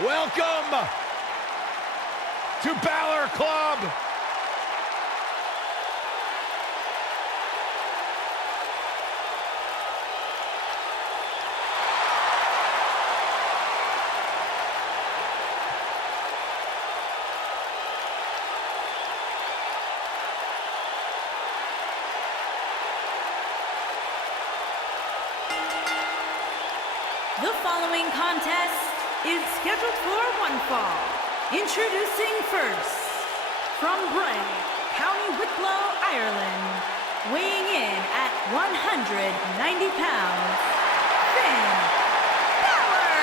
Welcome to Balor Club. The following contest is scheduled for one fall. Introducing first, from Bray, County Wicklow, Ireland, weighing in at 190 pounds, Finn Balor!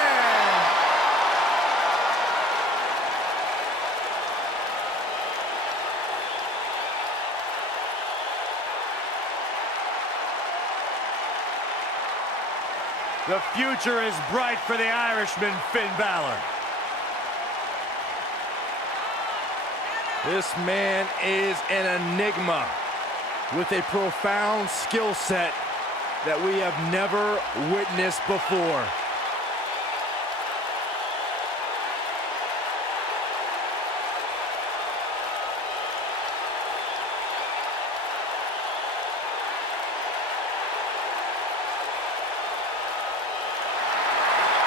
The future is bright for the Irishman, Finn Balor. This man is an enigma with a profound skill set that we have never witnessed before.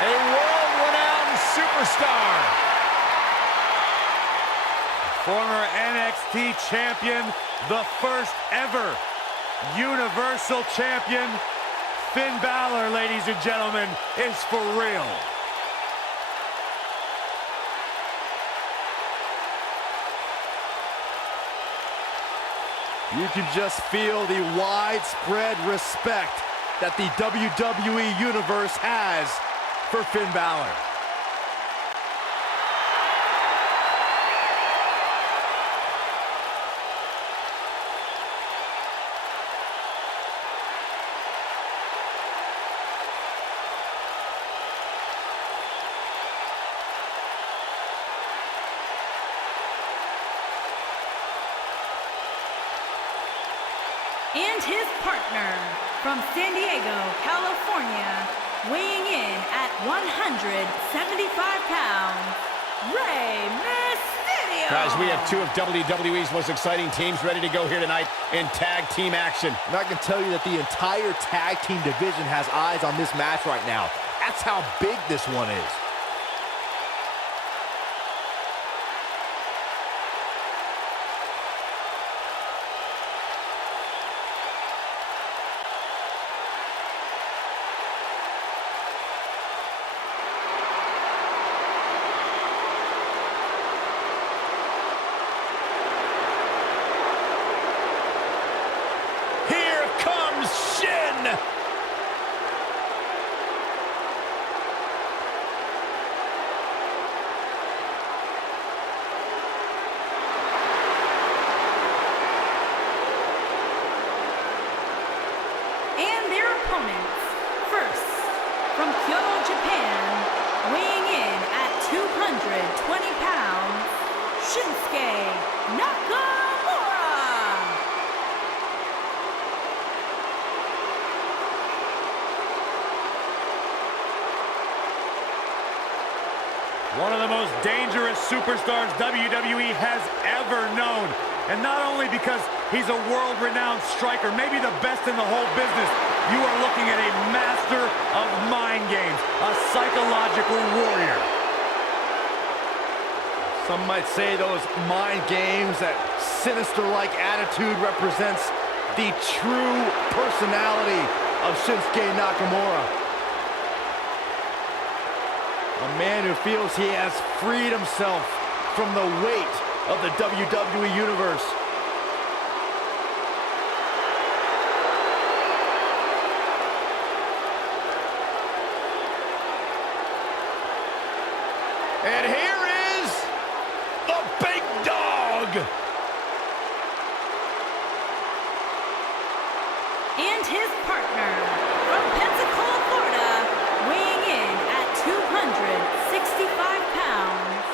A world-renowned superstar. Former NXT champion, the first ever Universal Champion, Finn Balor, ladies and gentlemen, is for real. You can just feel the widespread respect that the WWE Universe has for Finn Balor. And his partner, from San Diego, California, weighing in at 175 pounds, Rey Mysterio! Guys, we have two of WWE's most exciting teams ready to go here tonight in tag team action. And I can tell you that the entire tag team division has eyes on this match right now. That's how big this one is. From Kyoto, Japan, weighing in at 220 pounds, Shinsuke Nakamura! One of the most dangerous superstars WWE has ever known. And not only because he's a world-renowned striker, maybe the best in the whole business, you are looking at a master of mind games, a psychological warrior. Some might say those mind games, that sinister-like attitude represents the true personality of Shinsuke Nakamura. A man who feels he has freed himself from the weight of the WWE Universe. And here is the big dog. And his partner, from Pensacola, Florida, weighing in at 265 pounds,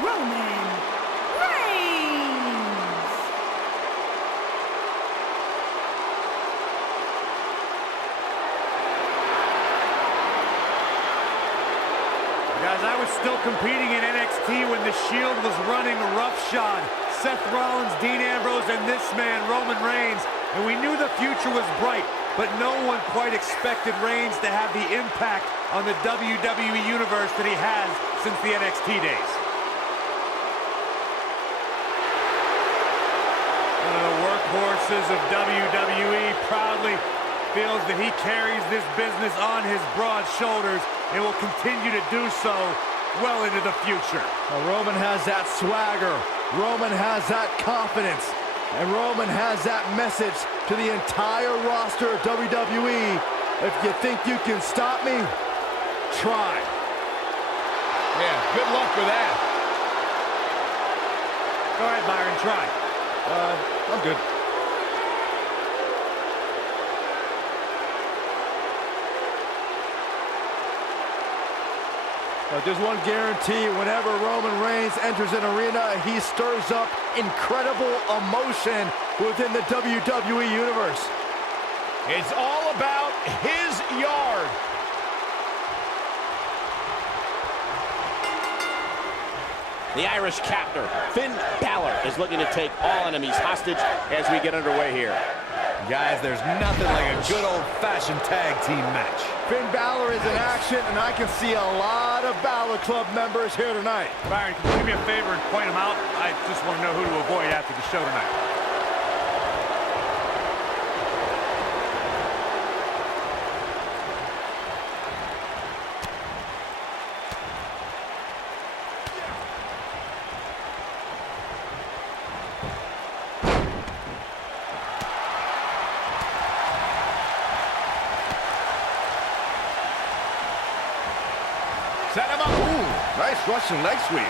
Roman Reigns. Guys, I was still competing in NXT when the Shield was running roughshod. Seth Rollins, Dean Ambrose, and this man, Roman Reigns. And we knew the future was bright, but no one quite expected Reigns to have the impact on the WWE Universe that he has since the NXT days. One of the workhorses of WWE proudly feels that he carries this business on his broad shoulders and will continue to do so well into the future. Well, Roman has that swagger. Roman has that confidence. And Roman has that message to the entire roster of WWE. If you think you can stop me, try. Yeah, good luck with that. Go ahead, Byron, try. I'm good. But there's one guarantee: whenever Roman Reigns enters an arena, he stirs up incredible emotion within the WWE Universe. It's all about his yard. The Irish captor, Finn Balor, is looking to take all enemies hostage as we get underway here. Guys, there's nothing like a good old-fashioned tag team match. Finn Balor is in action, and I can see a lot of Balor Club members here tonight. Byron, can you do me a favor and point them out? I just want to know who to avoid after the show tonight. Set him up. Ooh, nice Russian leg sweep.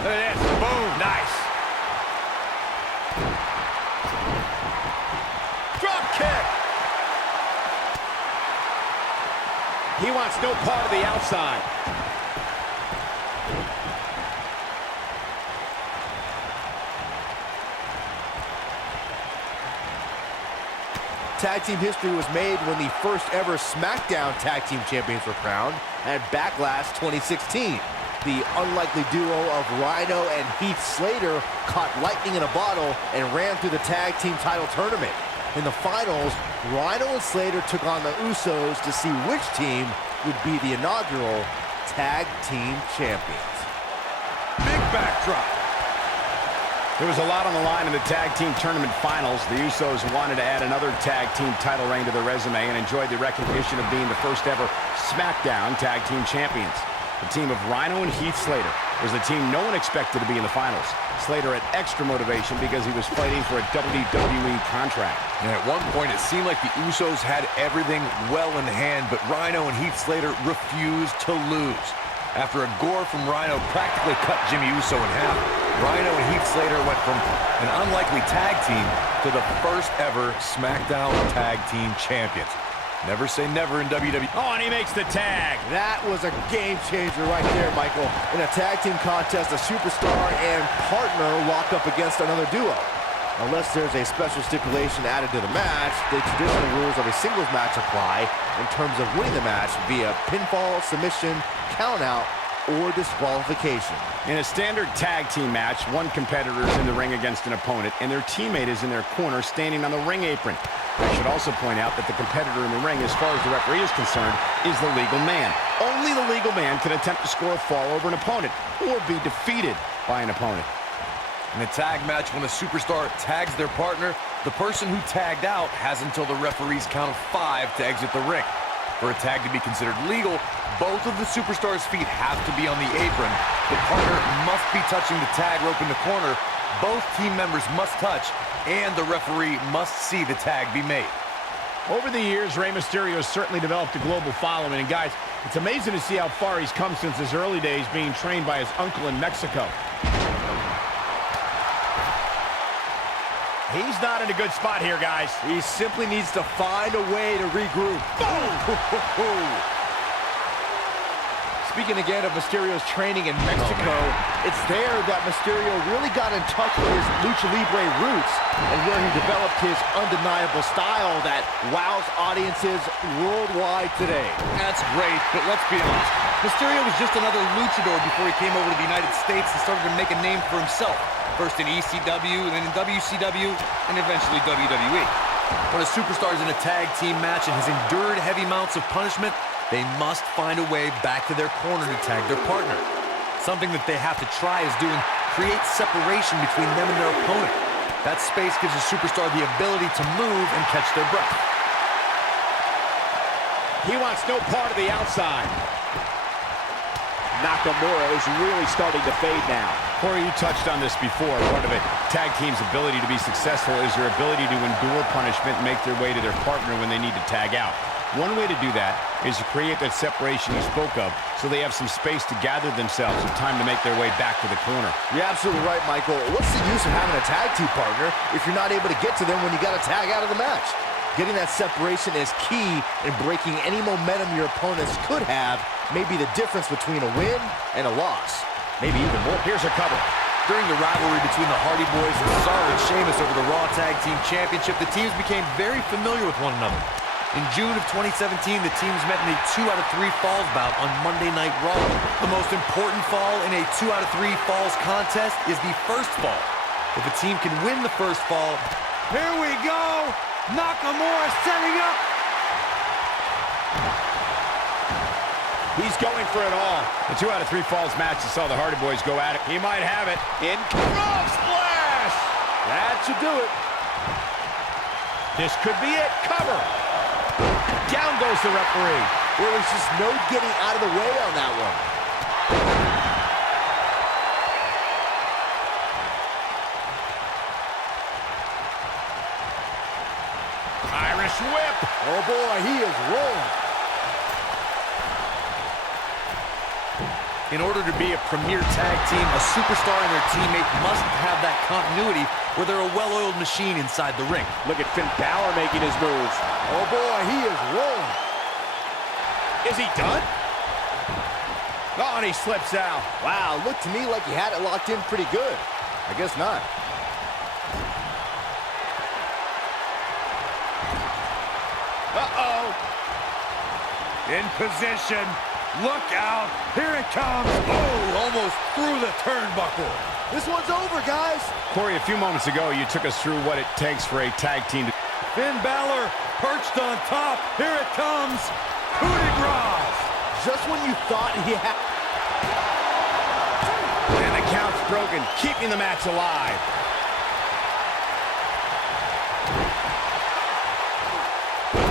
Look at this. Boom. Nice. Drop kick. He wants no part of the outside. Tag team history was made when the first ever SmackDown Tag Team Champions were crowned at Backlash 2016. The unlikely duo of Rhino and Heath Slater caught lightning in a bottle and ran through the tag team title tournament. In the finals, Rhino and Slater took on the Usos to see which team would be the inaugural Tag Team Champions. Big backdrop. There was a lot on the line in the tag team tournament finals. The Usos wanted to add another tag team title reign to their resume and enjoyed the recognition of being the first ever SmackDown Tag Team Champions. The team of Rhino and Heath Slater was the team no one expected to be in the finals. Slater had extra motivation because he was fighting for a WWE contract. And at one point, it seemed like the Usos had everything well in hand, but Rhino and Heath Slater refused to lose. After a gore from Rhino practically cut Jimmy Uso in half, Rhino and Heath Slater went from an unlikely tag team to the first ever SmackDown Tag Team Champions. Never say never in WWE. Oh, and he makes the tag. That was a game changer right there, Michael. In a tag team contest, a superstar and partner lock up against another duo. Unless there's a special stipulation added to the match, the traditional rules of a singles match apply in terms of winning the match via pinfall, submission, countout, or disqualification. In a standard tag team match, one competitor is in the ring against an opponent, and their teammate is in their corner standing on the ring apron. I should also point out that the competitor in the ring, as far as the referee is concerned, is the legal man. Only the legal man can attempt to score a fall over an opponent or be defeated by an opponent. In a tag match, when a superstar tags their partner, the person who tagged out has until the referee's count of 5 to exit the ring. For a tag to be considered legal, both of the superstars' feet have to be on the apron. The partner must be touching the tag rope in the corner. Both team members must touch, and the referee must see the tag be made. Over the years, Rey Mysterio has certainly developed a global following, and guys, it's amazing to see how far he's come since his early days being trained by his uncle in Mexico. He's not in a good spot here, guys. He simply needs to find a way to regroup. Boom! speaking again of Mysterio's training in Mexico, it's there that Mysterio really got in touch with his Lucha Libre roots and where he developed his undeniable style that wows audiences worldwide today. That's great, but let's be honest. Mysterio was just another luchador before he came over to the United States and started to make a name for himself. First in ECW, then in WCW, and eventually WWE. When a superstar is in a tag team match and has endured heavy amounts of punishment, they must find a way back to their corner to tag their partner. Something that they have to try is doing create separation between them and their opponent. That space gives a superstar the ability to move and catch their breath. He wants no part of the outside. Nakamura is really starting to fade now. Corey, you touched on this before. Part of a tag team's ability to be successful is their ability to endure punishment and make their way to their partner when they need to tag out. One way to do that is to create that separation you spoke of so they have some space to gather themselves and time to make their way back to the corner. You're absolutely right, Michael. What's the use of having a tag team partner if you're not able to get to them when you got to tag out of the match? Getting that separation is key in breaking any momentum your opponents could have, maybe the difference between a win and a loss. Maybe even more. Here's a cover. During the rivalry between the Hardy Boys and Cesaro and Sheamus over the Raw Tag Team Championship, the teams became very familiar with one another. In June of 2017, the teams met in a 2 out of 3 falls bout on Monday Night Raw. The most important fall in a 2 out of 3 falls contest is the first fall. If a team can win the first fall... Here we go! Nakamura setting up! He's going for it all. The 2 out of 3 falls match, you saw the Hardy Boys go at it. He might have it. In frog splash! That should do it. This could be it. Cover! Down goes the referee. There was just no getting out of the way on that one. Irish whip. Oh boy, he is rolling. In order to be a premier tag team, a superstar and their teammate must have that continuity where they're a well-oiled machine inside the ring. Look at Finn Balor making his moves. Oh boy, he is rolling. Is he done? Oh, and he slips out. Wow, looked to me like he had it locked in pretty good. I guess not. Uh-oh. In position. Look out. Here it comes. Oh, almost through the turnbuckle. This one's over, guys. Corey, a few moments ago, you took us through what it takes for a tag team to... Finn Balor perched on top. Here it comes. Coup de grace. Just when you thought he had... And the count's broken, keeping the match alive.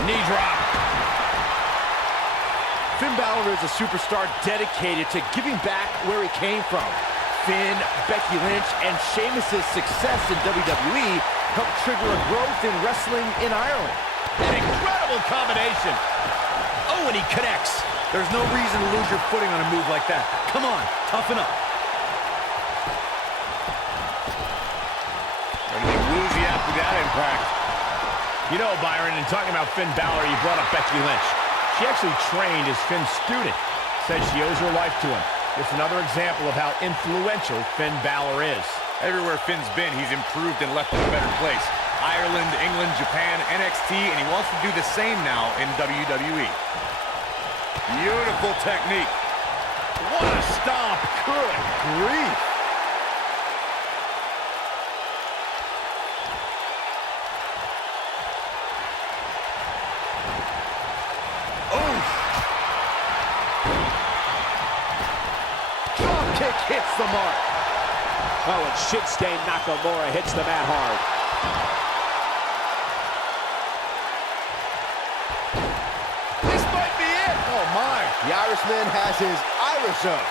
Knee drop. Finn Balor is a superstar dedicated to giving back where he came from. Finn, Becky Lynch, and Sheamus' success in WWE helped trigger a growth in wrestling in Ireland. An incredible combination. Oh, and he connects. There's no reason to lose your footing on a move like that. Come on, toughen up. Everything woozy after that impact. You know, Byron, in talking about Finn Balor, you brought up Becky Lynch. She actually trained as Finn's student. Says she owes her life to him. It's another example of how influential Finn Balor is. Everywhere Finn's been, he's improved and left in a better place. Ireland, England, Japan, NXT, and he wants to do the same now in WWE. Beautiful technique. What a stomp. Good grief. Kick hits the mark. Oh, and Shinsuke Nakamura hits the mat hard. This might be it. Oh, my. The Irishman has his Irish up.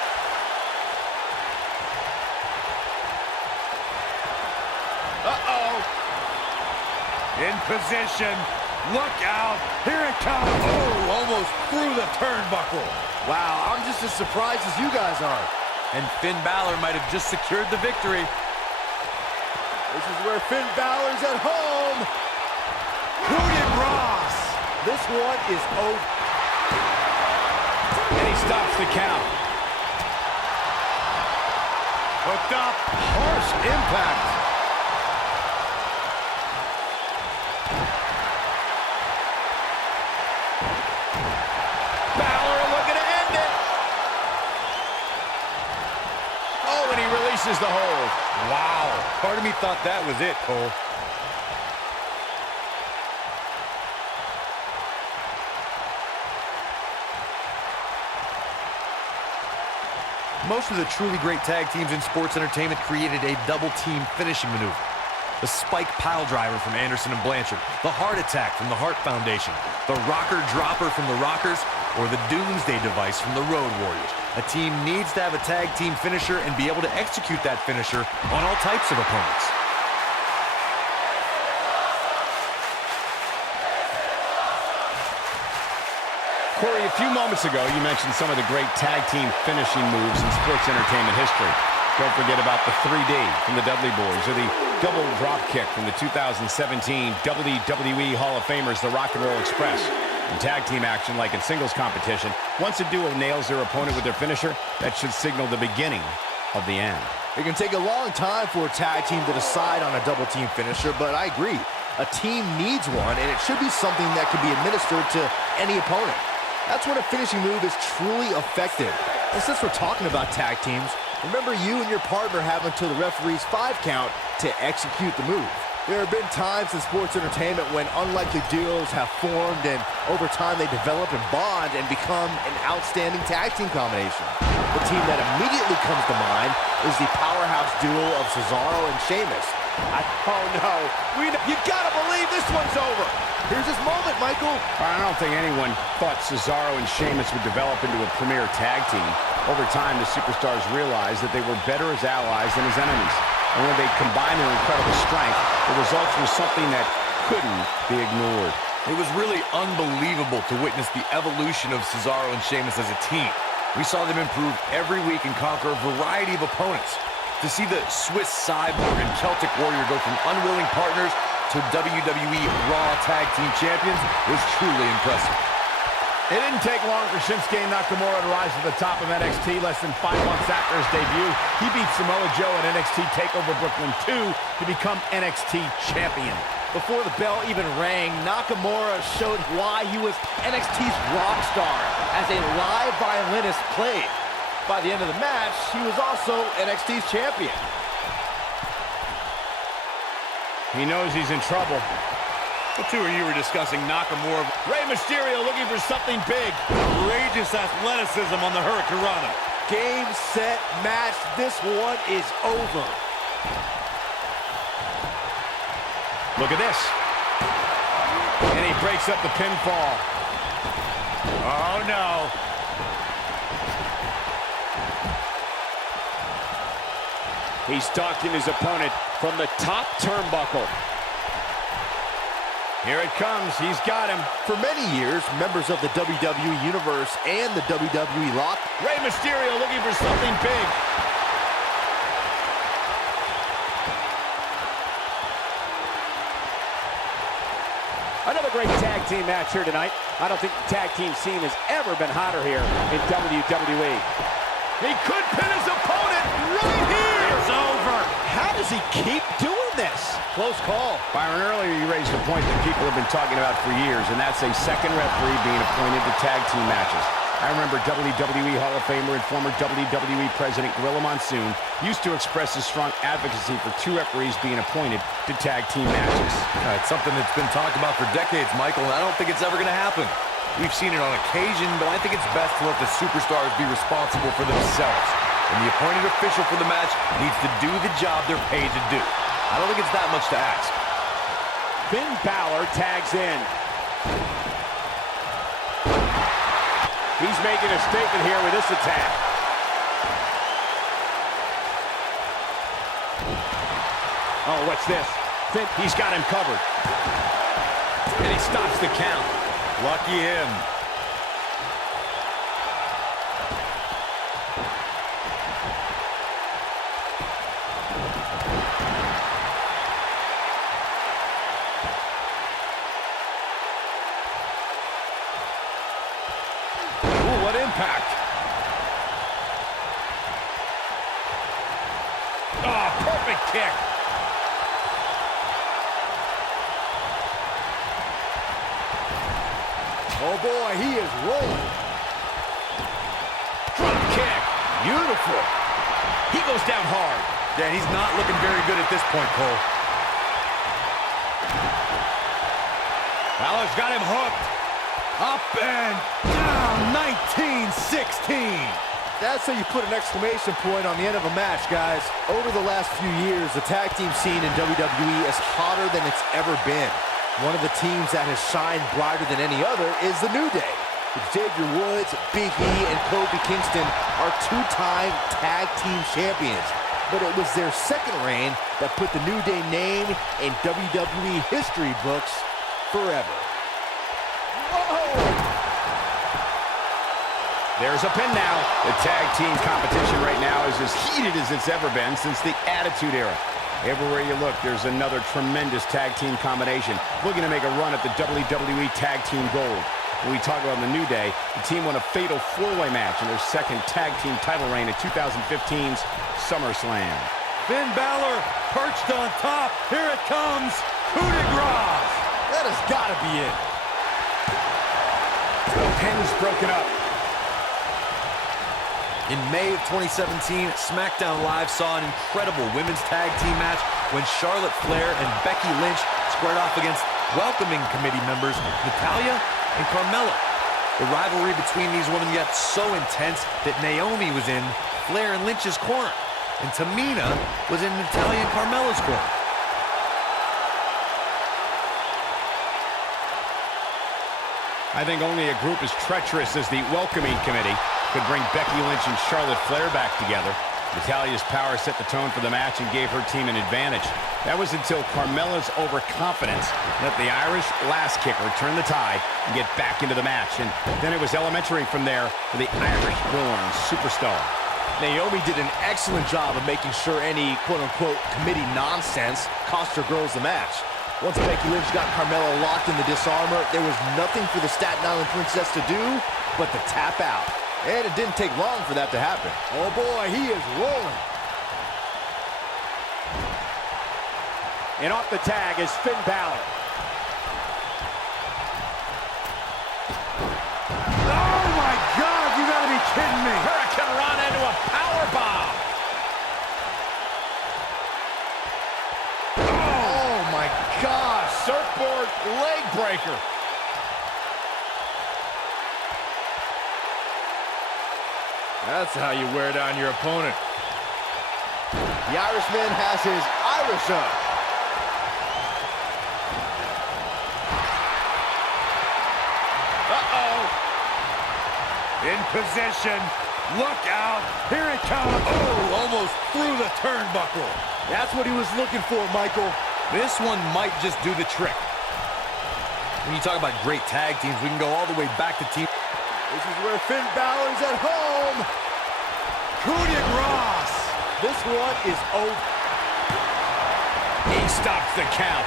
Uh-oh. In position. Look out. Here it comes. Oh, almost through the turnbuckle. Wow, I'm just as surprised as you guys are. And Finn Balor might have just secured the victory. This is where Finn Balor's at home. Coup de grace. This one is over. And he stops the count. Hooked up. Harsh impact. Balor looking to end it. Oh, and he releases the hold. Wow. Part of me thought that was it, Cole. Most of the truly great tag teams in sports entertainment created a double-team finishing maneuver. The spike pile driver from Anderson and Blanchard, the heart attack from the Hart Foundation, the rocker dropper from the Rockers, or the doomsday device from the Road Warriors. A team needs to have a tag team finisher and be able to execute that finisher on all types of opponents. Corey, a few moments ago, you mentioned some of the great tag team finishing moves in sports entertainment history. Don't forget about the 3D from the Dudley Boys, or the double drop kick from the 2017 WWE Hall of Famers, the Rock and Roll Express. In tag team action, like in singles competition, once a duo nails their opponent with their finisher, that should signal the beginning of the end. It can take a long time for a tag team to decide on a double team finisher, but I agree. A team needs one, and it should be something that can be administered to any opponent. That's when a finishing move is truly effective. And since we're talking about tag teams, remember you and your partner have until the referee's 5 count to execute the move. There have been times in sports entertainment when unlikely duos have formed, and over time they develop and bond and become an outstanding tag team combination. The team that immediately comes to mind is the powerhouse duo of Cesaro and Sheamus. Oh, no. You gotta believe this one's over. Here's his moment, Michael. I don't think anyone thought Cesaro and Sheamus would develop into a premier tag team. Over time, the superstars realized that they were better as allies than as enemies. And when they combined their incredible strength, the results were something that couldn't be ignored. It was really unbelievable to witness the evolution of Cesaro and Sheamus as a team. We saw them improve every week and conquer a variety of opponents. To see the Swiss Cyborg and Celtic Warrior go from unwilling partners to WWE Raw Tag Team Champions was truly impressive. It didn't take long for Shinsuke Nakamura to rise to the top of NXT. Less than 5 months after his debut, he beat Samoa Joe at NXT TakeOver Brooklyn 2 to become NXT Champion. Before the bell even rang, Nakamura showed why he was NXT's rock star as a live violinist played. By the end of the match, he was also NXT's champion. He knows he's in trouble. The two of you were discussing Nakamura. Rey Mysterio looking for something big. Outrageous athleticism on the Hurricanrana. Game, set, match. This one is over. Look at this. And he breaks up the pinfall. Oh, no. He's stalking his opponent from the top turnbuckle. Here it comes. He's got him. For many years, members of the WWE Universe and the WWE Lock. Rey Mysterio looking for something big. Another great tag team match here tonight. I don't think the tag team scene has ever been hotter here in WWE. He could pin his opponent right here. It's over. How does he keep doing this? Close call. Byron, earlier you raised a point that people have been talking about for years, and that's a second referee being appointed to tag team matches. I remember WWE Hall of Famer and former WWE President Gorilla Monsoon used to express his strong advocacy for 2 referees being appointed to tag team matches. It's something that's been talked about for decades, Michael, and I don't think it's ever going to happen. We've seen it on occasion, but I think it's best to let the superstars be responsible for themselves. And the appointed official for the match needs to do the job they're paid to do. I don't think it's that much to ask. Finn Balor tags in. He's making a statement here with this attack. Oh, what's this? Finn, He's got him covered. And he stops the count. Lucky him. Ooh, what impact. perfect kick. Oh boy, he is rolling. Drop kick. Beautiful. He goes down hard. Yeah, he's not looking very good at this point, Cole. Balor's got him hooked. Up and down, 1916. That's how you put an exclamation point on the end of a match, guys. Over the last few years, the tag team scene in WWE is hotter than it's ever been. One of the teams that has shined brighter than any other is the New Day. Xavier Woods, Big E, and Kofi Kingston are two-time tag team champions. But it was their second reign that put the New Day name in WWE history books forever. There's a pin now. The tag team competition right now is as heated as it's ever been since the Attitude Era. Everywhere you look, there's another tremendous tag team combination looking to make a run at the WWE Tag Team Gold. When we talk about the New Day, the team won a fatal four-way match in their second tag team title reign at 2015's SummerSlam. Finn Balor perched on top. Here it comes. Coup de grace. That has got to be it. The pin's broken up. In May of 2017, SmackDown Live saw an incredible women's tag team match when Charlotte Flair and Becky Lynch squared off against welcoming committee members Natalya and Carmella. The rivalry between these women got so intense that Naomi was in Flair and Lynch's corner, and Tamina was in Natalya and Carmella's corner. I think only a group as treacherous as the welcoming committee could bring Becky Lynch and Charlotte Flair back together. Natalya's power set the tone for the match and gave her team an advantage. That was until Carmella's overconfidence let the Irish last kicker turn the tide and get back into the match. And then it was elementary from there for the Irish-born superstar. Naomi did an excellent job of making sure any quote-unquote committee nonsense cost her girls the match. Once Becky Lynch got Carmella locked in the disarmor, there was nothing for the Staten Island Princess to do but to tap out. And it didn't take long for that to happen. Oh boy, he is rolling. And off the tag is Finn Balor. Oh my God, you gotta be kidding me. Hurricane Rana into a powerbomb. Oh my gosh. Surfboard leg breaker. That's how you wear down your opponent. The Irishman has his Irish up. Uh-oh. In position. Look out. Here it comes. Oh, almost through the turnbuckle. That's what he was looking for, Michael. This one might just do the trick. When you talk about great tag teams, we can go all the way back to team. This is where Finn Balor's at home. Coup de grace. This one is over. He stops the count.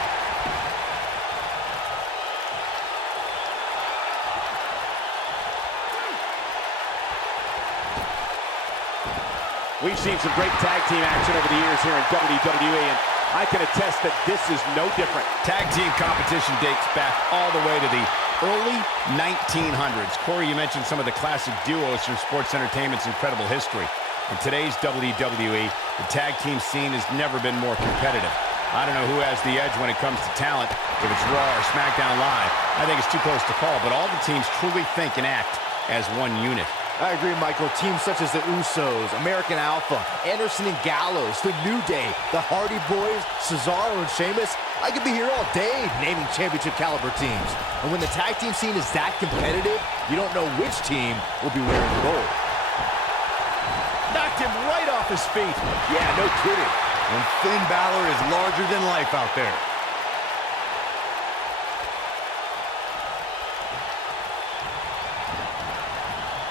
We've seen some great tag team action over the years here in WWE, and I can attest that this is no different. Tag team competition dates back all the way to the early 1900s. Corey, you mentioned some of the classic duos from sports entertainment's incredible history. In today's WWE, the tag team scene has never been more competitive. I don't know who has the edge when it comes to talent, if it's Raw or SmackDown Live. I think it's too close to call, but all the teams truly think and act as one unit. I agree, Michael. Teams such as the Usos, American Alpha, Anderson and Gallows, the New Day, the Hardy Boys, Cesaro and Sheamus. I could be here all day naming championship caliber teams. And when the tag team scene is that competitive, you don't know which team will be wearing the gold. Knocked him right off his feet. Yeah, no kidding. And Finn Balor is larger than life out there.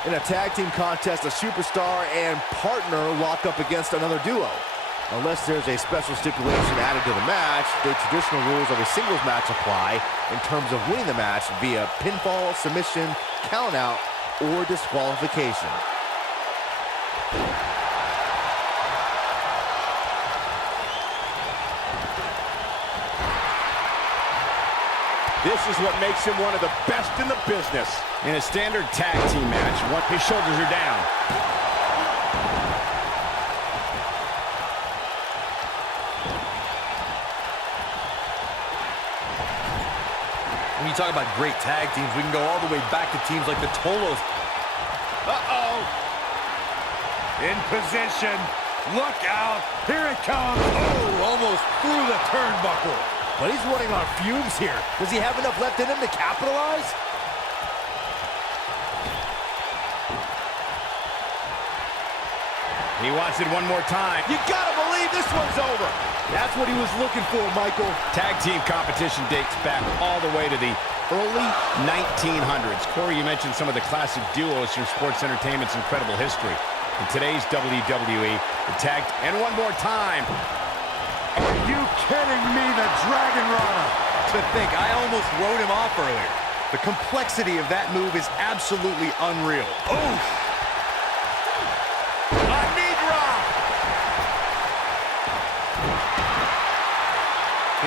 In a tag team contest, a superstar and partner lock up against another duo. Unless there's a special stipulation added to the match, the traditional rules of a singles match apply in terms of winning the match via pinfall, submission, countout, or disqualification. 1, This is what makes him one of the best in the business. In a standard tag team match, his shoulders are down. When you talk about great tag teams, we can go all the way back to teams like the Tolos. Uh-oh. In position. Look out. Here it comes. Oh, almost through the turnbuckle. But he's running on fumes here. Does he have enough left in him to capitalize? He wants it one more time. You gotta believe this one's over. That's what he was looking for, Michael. Tag team competition dates back all the way to the early 1900s. Corey, you mentioned some of the classic duos from sports entertainment's incredible history. In today's WWE, the tag... And one more time. Are you kidding me? The Dragon Rana. To think, I almost wrote him off earlier. The complexity of that move is absolutely unreal. Oh! A knee drop.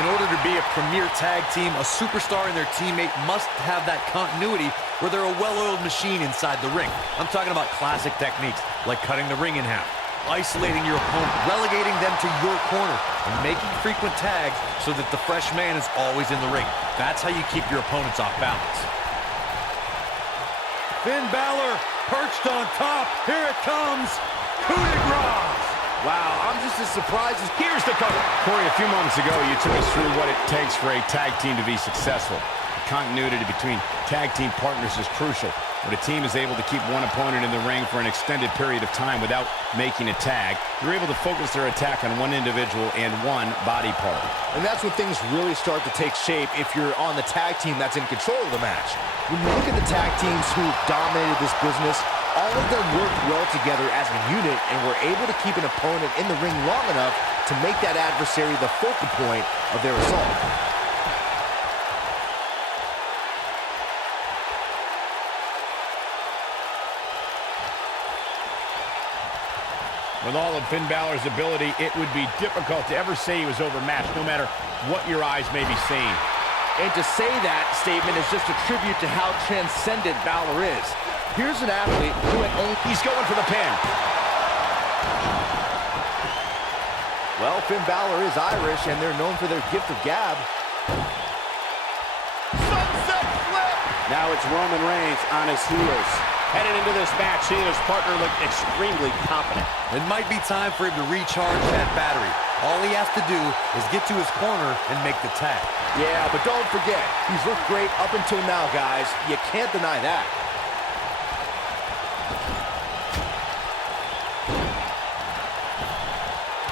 In order to be a premier tag team, a superstar and their teammate must have that continuity where they're a well-oiled machine inside the ring. I'm talking about classic techniques, like cutting the ring in half, isolating your opponent, relegating them to your corner, and making frequent tags so that the fresh man is always in the ring. That's how you keep your opponents off balance. Finn Balor perched on top. Here it comes. Coup de grace. Wow, I'm just as surprised as... Here's the cover. Corey, a few moments ago, you took us through what it takes for a tag team to be successful. The continuity between tag team partners is crucial. When a team is able to keep one opponent in the ring for an extended period of time without making a tag, they're able to focus their attack on one individual and one body part. And that's when things really start to take shape if you're on the tag team that's in control of the match. When you look at the tag teams who dominated this business, all of them worked well together as a unit and were able to keep an opponent in the ring long enough to make that adversary the focal point of their assault. With all of Finn Balor's ability, it would be difficult to ever say he was overmatched, no matter what your eyes may be seeing. And to say that statement is just a tribute to how transcendent Balor is. Here's an athlete who had only... He's going for the pin. Well, Finn Balor is Irish, and they're known for their gift of gab. Sunset flip. Now it's Roman Reigns on his heels. Headed into this match, he and his partner look extremely confident. It might be time for him to recharge that battery. All he has to do is get to his corner and make the tag. Yeah, but don't forget, he's looked great up until now, guys. You can't deny that.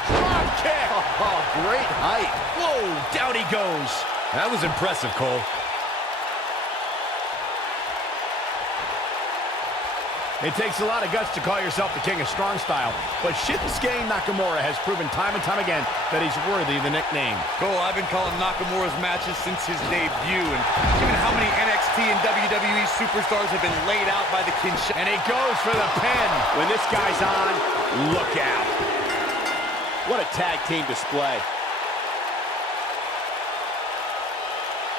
Drop kick. Oh, great height. Whoa, down he goes. That was impressive, Cole. It takes a lot of guts to call yourself the king of strong style, but Shinsuke Nakamura has proven time and time again that he's worthy of the nickname. Cole, I've been calling Nakamura's matches since his debut, and given how many NXT and WWE superstars have been laid out by the Kinshasa. And he goes for the pin. When this guy's on, look out. What a tag team display.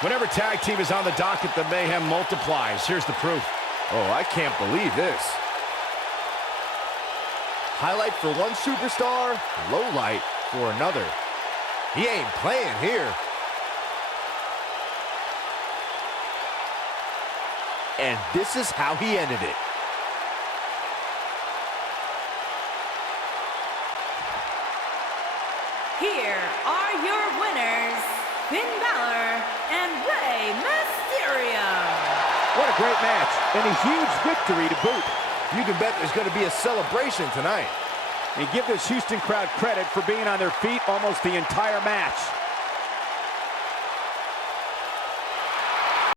Whenever tag team is on the docket, the mayhem multiplies. Here's the proof. Oh, I can't believe this. Highlight for one superstar, low light for another. He ain't playing here. And this is how he ended it. Here are your winners, Finn Balor and Rey Mysterio. What a great match, and a huge victory to boot. You can bet there's going to be a celebration tonight. And give this Houston crowd credit for being on their feet almost the entire match.